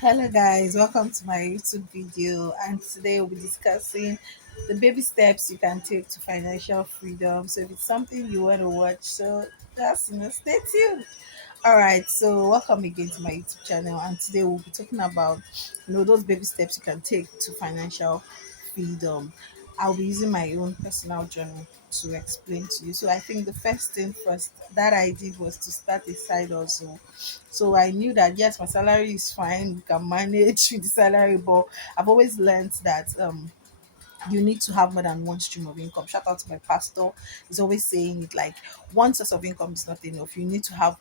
Hello guys, welcome to my YouTube video, and today we'll be discussing the baby steps you can take to financial freedom. So if it's something you want to watch, so just stay tuned. All right, so welcome again to my YouTube channel, and today we'll be talking about those baby steps you can take to financial freedom. I'll be using my own personal journey to explain to you. So I think the first thing first that I did was to start a side hustle. So I knew that yes, my salary is fine, we can manage with the salary, but I've always learned that you need to have more than one stream of income. Shout out to my pastor. He's always saying it like one source of income is not enough. You need to have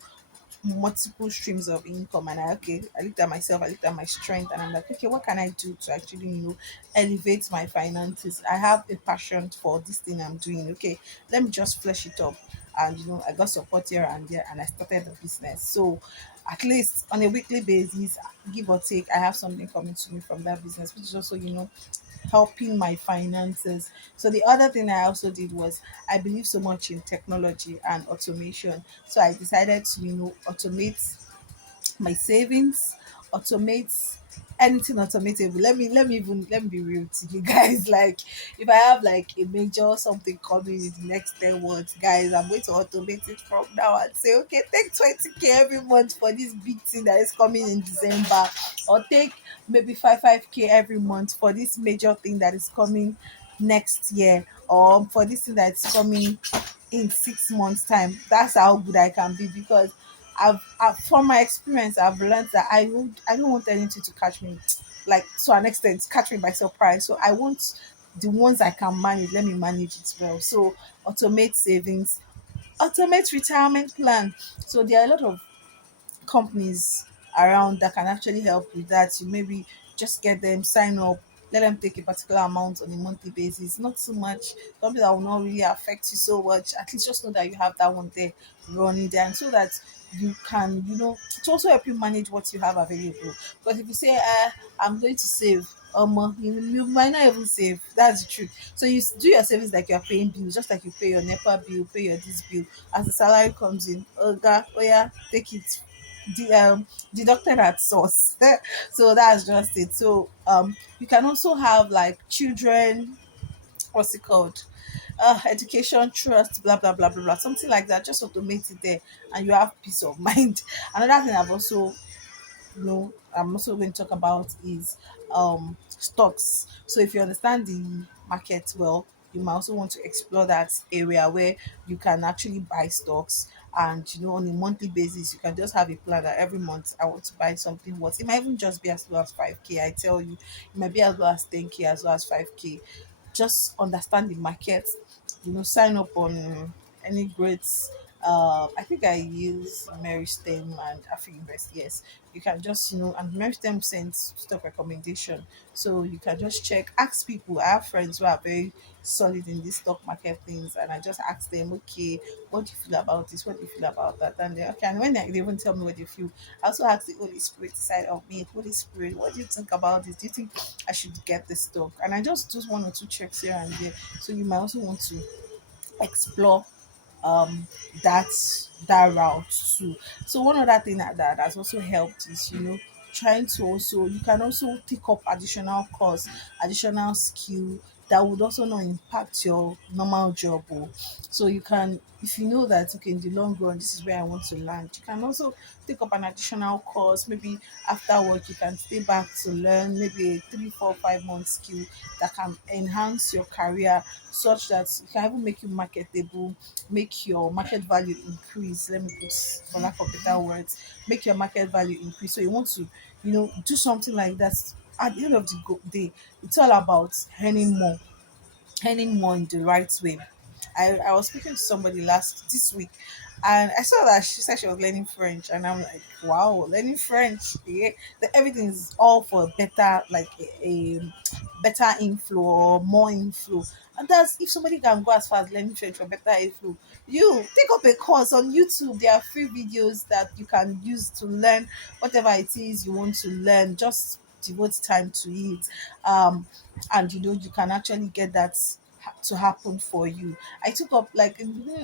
multiple streams of income. And I looked at myself, I looked at my strength, and I'm like, okay, what can I do to actually elevate my finances? I have a passion for this thing I'm doing. Okay, let me just flesh it up. And I got support here and there, and I started the business. So at least on a weekly basis, give or take, I have something coming to me from that business, which is also helping my finances. So the other thing I also did was I believe so much in technology and automation. So I decided to automate my savings, automate anything automatable. Let me be real to you guys. Like if I have like a major something coming in the next 10 months, guys, I'm going to automate it from now and say, okay, take 20K every month for this big thing that is coming in December, or take maybe 5K every month for this major thing that is coming next year, or for this thing that's coming in 6 months time. That's how good I can be, because from my experience I've learned that I don't want anything to catch me, like to an extent catch me by surprise. So I want the ones I can manage, let me manage it well. So automate savings, automate retirement plan. So there are a lot of companies around that can actually help with that. You maybe just get them, sign up, let them take a particular amount on a monthly basis. Not too much, something that will not really affect you so much. At least just know that you have that one there running there, and so that you can, to also help you manage what you have available. Because if you say, I'm going to save, you might not even save. That's the truth. So you do your savings like you're paying bills, just like you pay your NEPA bill, pay your this bill. As the salary comes in, oh yeah, take it, deducted at source. So that's just it. So you can also have like children, what's it called, education trust, blah blah blah blah blah, something like that. Just automate it there, and you have peace of mind. Another thing I'm also going to talk about is stocks. So if you understand the market well, you might also want to explore that area where you can actually buy stocks, and on a monthly basis you can just have a plan that every month I want to buy something worth. It might even just be as low as 5K. I tell you, it might be as low as 10K, as low as 5K. Just understand the market, sign up on any grades. I think I use Mary Stem and Affinvest. Yes, you can just, and Mary Stem sends stock recommendation. So you can just check, ask people. I have friends who are very solid in these stock market things, and I just ask them, okay, what do you feel about this? What do you feel about that? And they okay. And when they even tell me what they feel, I also ask the Holy Spirit side of me. Holy Spirit, what do you think about this? Do you think I should get this stock? And I just do one or two checks here and there. So you might also want to explore um that that route too. So one other thing that has also helped is, trying to also, you can also take up additional course, additional skill that would also not impact your normal job. So you can, if you know that okay, in the long run this is where I want to land, you can also take up an additional course. Maybe after work you can stay back to learn maybe a 3 4 5 month skill that can enhance your career, such that it can even make you marketable, make your market value increase. Let me put, for lack of better words, make your market value increase. So you want to, do something like that. At the end of the day, it's all about earning more in the right way. I was speaking to somebody this week, and I saw that she said she was learning French, and I'm like, wow, learning French, yeah, that everything is all for better, like a better inflow or more inflow. And that's, if somebody can go as far as learning French for better inflow, you take up a course on YouTube. There are free videos that you can use to learn whatever it is you want to learn. Just devote time to it, and you can actually get that to happen for you. I took up, like,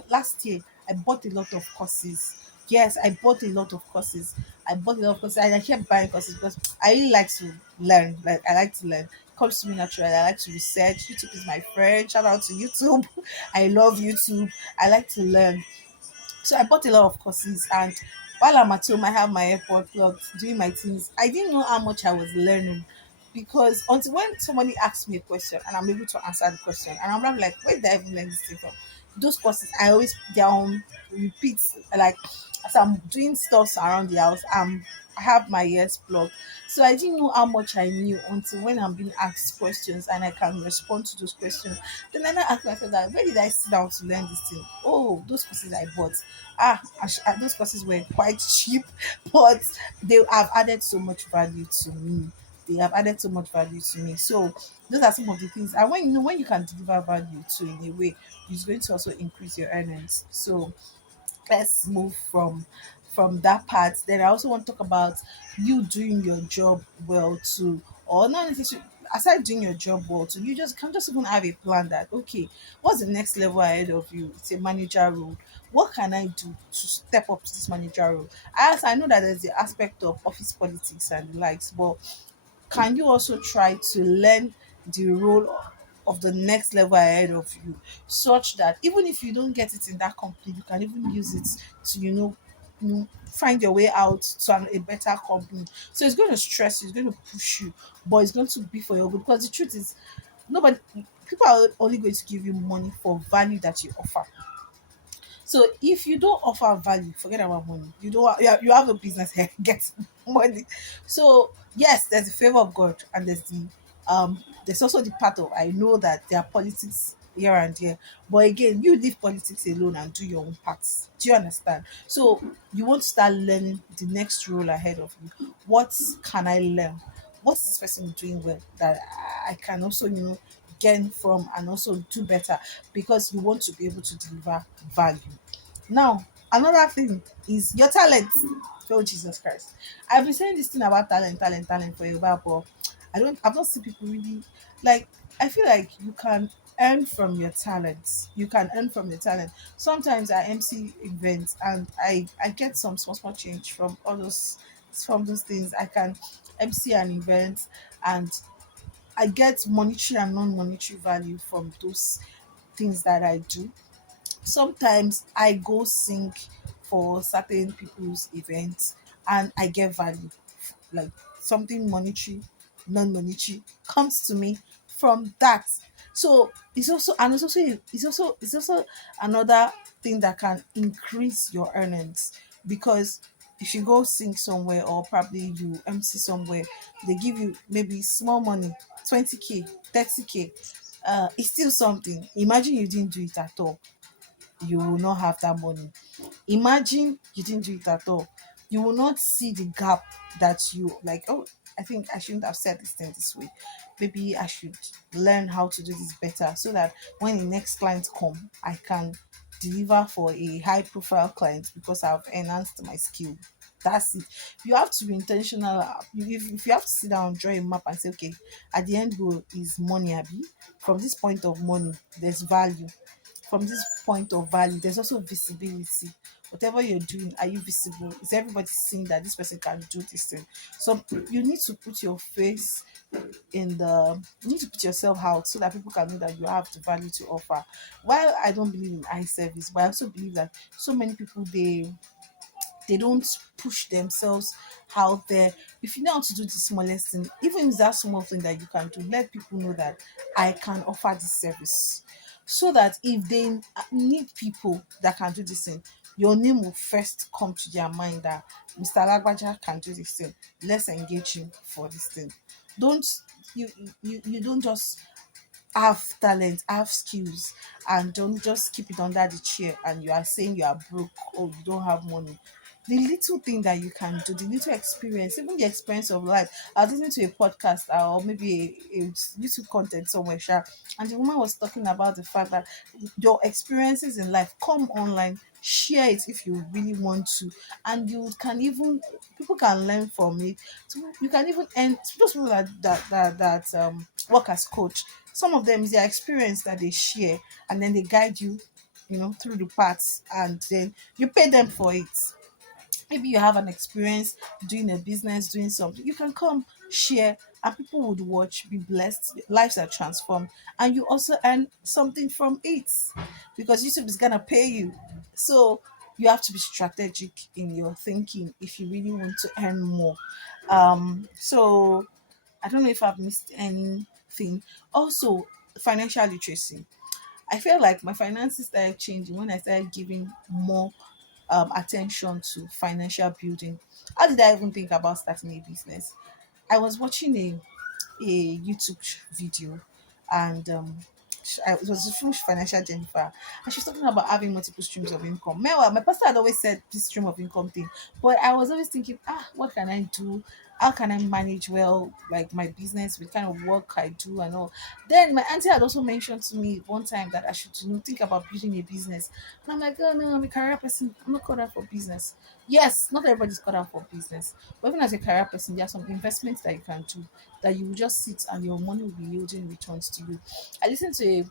last year I bought a lot of courses. Yes, I bought a lot of courses. I bought a lot of courses and I kept buying courses because I really like to learn. Like I like to learn. It comes to me naturally. I like to research. YouTube is my friend. Shout out to YouTube. I love YouTube. I like to learn. So I bought a lot of courses, and while I'm at home, I have my airpod plugged, doing my things. I didn't know how much I was learning because until when somebody asks me a question and I'm able to answer the question, and I'm not like, where did I even learn this thing from? Those courses, I always they're on repeat. Like as I'm doing stuff around the house, I have my ears plugged. So I didn't know how much I knew until when I'm being asked questions and I can respond to those questions. Then I now ask myself that where did I sit down to learn this thing? Oh, those courses I bought. Those courses were quite cheap, but they have added so much value to me. They have added so much value to me. So those are some of the things. And when you know when you can deliver value to in a way, it's going to also increase your earnings. So let's move from that part. Then I also want to talk about you doing your job well too, or not necessarily. Aside doing your job well too, you just can just even have a plan that okay, what's the next level ahead of you? It's a manager role. What can I do to step up to this manager role? I know that there's the aspect of office politics and the likes, but can you also try to learn the role of the next level ahead of you, such that even if you don't get it in that company, you can even use it to find your way out to a better company. So it's going to stress you, it's going to push you, but it's going to be for your good, because the truth is nobody people are only going to give you money for value that you offer. So if you don't offer value, forget about money. You don't. You have a business here, get money. So yes, there's the favor of God, and there's also the part of I know that there are politics here and there, but again, you leave politics alone and do your own parts. Do you understand? So you want to start learning the next role ahead of you. What can I learn? What is this person doing well that I can also gain from and also do better, because you want to be able to deliver value. Now, another thing is your talent. Oh Jesus Christ. I've been saying this thing about talent for a while, but I've not seen people really like I feel like you can earn from your talents. You can earn from your talent. Sometimes I MC events and I get some small change from those things. I can MC an event and I get monetary and non-monetary value from those things that I do. Sometimes I go sing for certain people's events and I get value, like something monetary, non-monetary comes to me from that. So it's also another thing that can increase your earnings, because if you go sing somewhere or probably you MC somewhere, they give you maybe small money, 20K, 30K. It's still something. Imagine you didn't do it at all, you will not have that money. Imagine you didn't do it at all. You will not see the gap that you like. Oh, I think I shouldn't have said this thing this way. Maybe I should learn how to do this better so that when the next client come, I can deliver for a high profile client because I've enhanced my skill. That's it. You have to be intentional. If you have to sit down, draw a map, and say, okay, at the end goal is money, Abby. From this point of money, there's value. From this point of value, there's also visibility. Whatever you're doing, are you visible? Is everybody seeing that this person can do this thing? So you need to put your face you need to put yourself out so that people can know that you have the value to offer. While I don't believe in eye service, but I also believe that so many people they don't push themselves out there. If you know how to do the smallest thing, even if that small thing that you can do, let people know that I can offer this service. So that if they need people that can do this thing, your name will first come to their mind that Mr. Lagbaja can do this thing. Let's engage him for this thing. Don't you don't just have talent, have skills, and don't just keep it under the chair and you are saying you are broke or you don't have money. The little thing that you can do, the little experience, even the experience of life. I was listening to a podcast or maybe a YouTube content somewhere, sha, and the woman was talking about the fact that your experiences in life come online, share it if you really want to, and you can even people can learn from it. So you can even earn those people that work as coach. Some of them is their experience that they share, and then they guide you, through the paths, and then you pay them for it. maybe you have an experience doing a business, doing something, you can come share and people would watch, be blessed, lives are transformed, and you also earn something from it because YouTube is gonna pay you. So you have to be strategic in your thinking if you really want to earn more. So I don't know if I've missed anything. Also, financial literacy. I feel like my finances started changing when I started giving more attention to financial building. How did I even think about starting a business? I was watching a YouTube video, and it was from Financial Jennifer, and she's talking about having multiple streams of income. Meanwhile, my pastor had always said this stream of income thing, but I was always thinking, what can I do? How can I manage well, like my business with kind of work I do and all? Then my auntie had also mentioned to me one time that I should think about building a business, and I'm like, oh no, I'm a career person. I'm not called out for business. Yes, not everybody's called out for business, but even as a career person, there are some investments that you can do that you will just sit and your money will be yielding returns to you. I listened to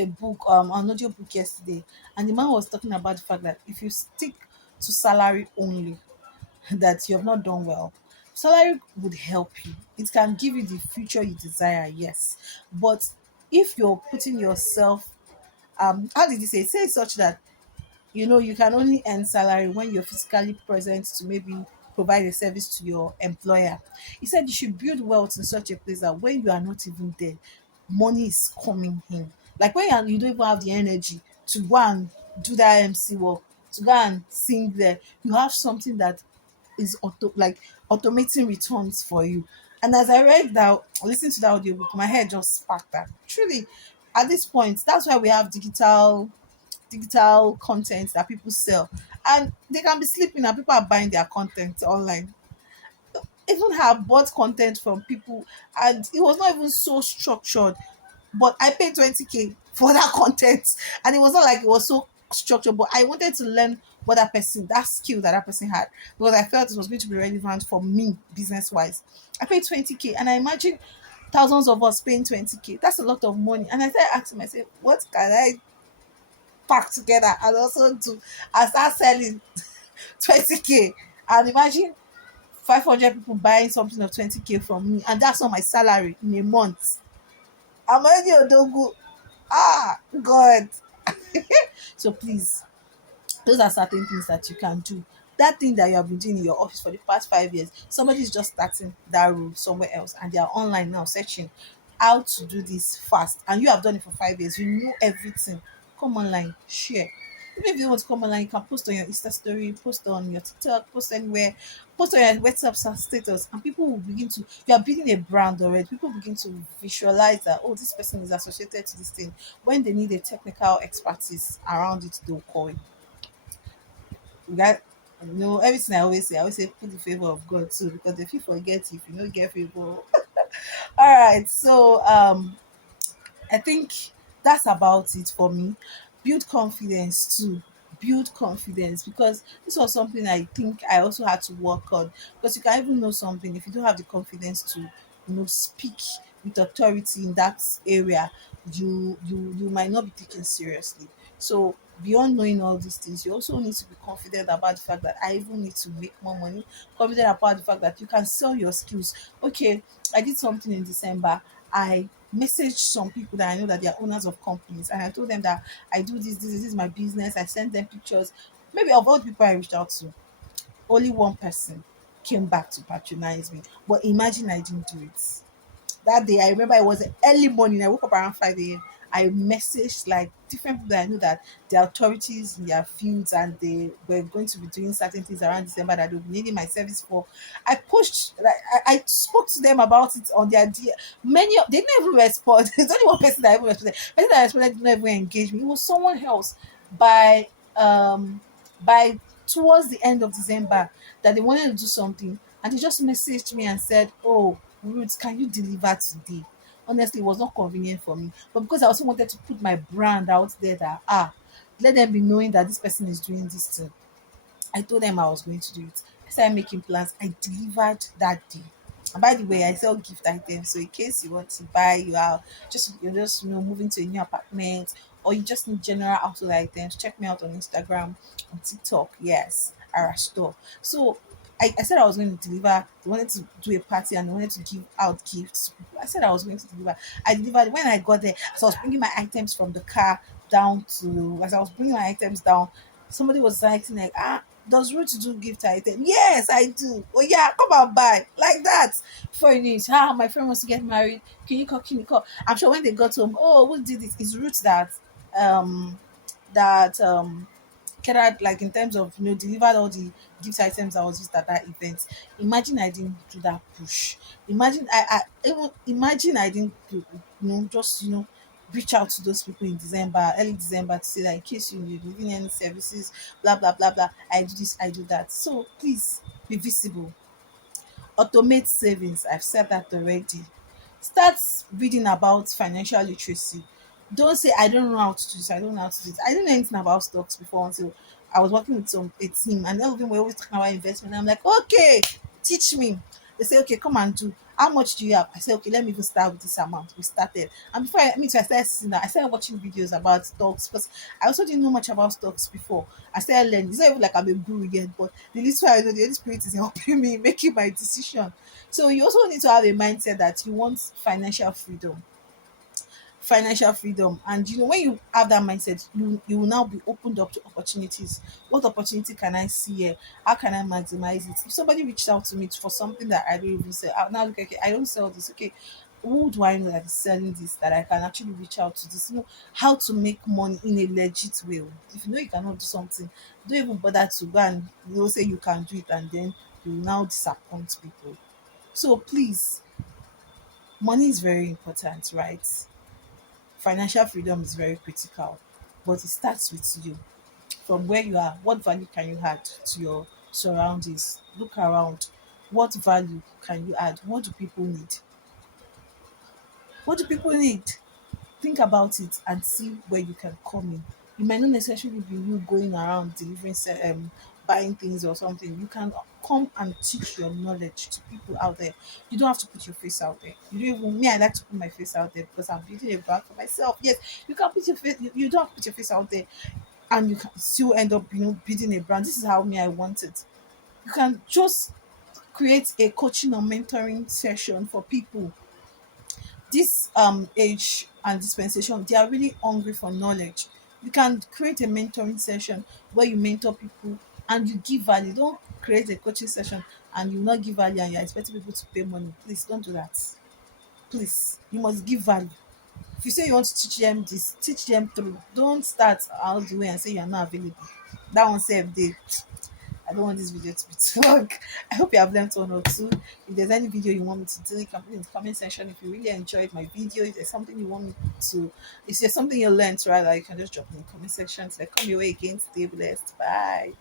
a book, an audio book yesterday, and the man was talking about the fact that if you stick to salary only, that you have not done well. Salary would help you. It can give you the future you desire, yes. But if you're putting yourself, how did he say such that you can only earn salary when you're physically present to maybe provide a service to your employer. He said you should build wealth in such a place that when you are not even there, money is coming in. Like when you don't even have the energy to go and do that MC work, to go and sing there, you have something that is automating returns for you. And as I read that, listen to that audiobook, my head just sparked that. Truly, at this point, that's why we have digital content that people sell, and they can be sleeping and people are buying their content online. Even have bought content from people, and it was not even so structured, but I paid 20K for that content, and it was not like it was so structured, but I wanted to learn what that skill that person had, because I felt it was going to be relevant for me business wise. I paid 20K, and I imagine thousands of us paying 20K. That's a lot of money. And I started asking myself, what can I pack together and also do and start selling 20K? And imagine 500 people buying something of 20K from me, and that's not my salary in a month. I'm already odogu. God. So please, those are certain things that you can do. That thing that you have been doing in your office for the past 5 years, somebody is just starting that role somewhere else and they are online now searching how to do this fast. And you have done it for 5 years, you know everything. Come online, share. Even if you don't want to come online, you can post on your Insta story, post on your TikTok, post anywhere, post on your WhatsApp status, and people will begin to, you are building a brand already. People begin to visualize that, oh, this person is associated to this thing. When they need a technical expertise around it, they'll call you. You got, everything I always say put the favor of God too, because if you forget, if you don't get favor. All right, so I think that's about it for me. Build confidence too. Build confidence, because this was something I think I also had to work on. Because you can even know something if you don't have the confidence to, speak with authority in that area, you might not be taken seriously. So beyond knowing all these things, you also need to be confident about the fact that I even need to make more money. Confident about the fact that you can sell your skills. Okay, I did something in December. I messaged some people that I know that they are owners of companies, and I told them that I do this is my business. I sent them pictures. Maybe of all the people I reached out to, only one person came back to patronize me. But imagine I didn't do it. That day, I remember it was early morning. I woke up around 5 a.m. I messaged like different people that I knew that the authorities in their fields and they were going to be doing certain things around December that they'll be needing my service for. I pushed, like, I spoke to them about it on their they didn't even respond. There's only one person that even responded. The person that responded did not even engage me. It was someone else by um by towards the end of December that they wanted to do something, and they just messaged me and said, "Oh, Ruth, can you deliver today?" Honestly, it was not convenient for me, but because I also wanted to put my brand out there, that let them be knowing that this person is doing this thing. I told them I was going to do it. I started making plans. I delivered that day. And by the way, I sell gift items. So in case you want to buy, you're just moving to a new apartment, or you just need general household items, check me out on Instagram, on TikTok. Yes. our store. So I said I was going to deliver. We wanted to do a party and we wanted to give out gifts to people. I said I was going to deliver. I delivered. When I got there, so I was bringing my items from the car down to, as I was bringing my items down, somebody was writing like, does Ruth do gift item? Yes, I do. Oh yeah, come and buy. Like that. Before you knew it, my friend wants to get married. Can you call? Can you call? I'm sure when they got home, oh, who did it? It's Ruth um that carried, like in terms of delivered all the gift items that was used at that event. Imagine I didn't do that push. Imagine I even imagine I didn't just reach out to those people in December, early December, to say that in case you need any services, blah blah blah blah. I do this, I do that. So please be visible. Automate savings. I've said that already. Start reading about financial literacy. Don't say I don't know how to do this, I don't know how to do this. I didn't know anything about stocks before until I was working with a team, and all of them were always talking about investment. I'm like, okay, teach me. They say, okay, come and do. How much do you have? I said, okay, let me even start with this amount. We started. And before I started seeing that, I started watching videos about stocks because I also didn't know much about stocks before. I started learning. It's not even like I'm a guru yet, but the least I know, the Holy Spirit is helping me making my decision. So you also need to have a mindset that you want financial freedom. And when you have that mindset, you will now be opened up to opportunities. What opportunity can I see here? How can I maximize it? If somebody reached out to me for something that I don't even sell, I'll now look, okay, I don't sell this, okay, who do I know that is selling this, that I can actually reach out to this, how to make money in a legit way. If you know you cannot do something, don't even bother to go and say you can do it, and then you will now disappoint people. So please, money is very important, right? Financial freedom is very critical, but it starts with you. From where you are, what value can you add to your surroundings? Look around. What value can you add? What do people need? What do people need? Think about it and see where you can come in. It might not necessarily be you going around delivering, buying things or something. You can come and teach your knowledge to people out there. You don't have to put your face out there. You don't even me. I like to put my face out there because I'm building a brand for myself. Yes, you can put your face. You don't have to put your face out there, and you can still end up, building a brand. This is how me I want it. You can just create a coaching or mentoring session for people this age and dispensation. They are really hungry for knowledge. You can create a mentoring session where you mentor people and you give value. Don't create a coaching session and you not give value and you're expecting people to pay money. Please don't do that. Please, you must give value. If you say you want to teach them this, teach them through. Don't start all the way and say you're not available. That one save day. I don't want this video to be too long. I hope you have learned one or two. If there's any video you want me to do, you can put it in the comment section. If you really enjoyed my video, if there's something you want me to, if there's something you learned, rather, you can just drop in the comment section. So I come your way again. Stay blessed. Bye.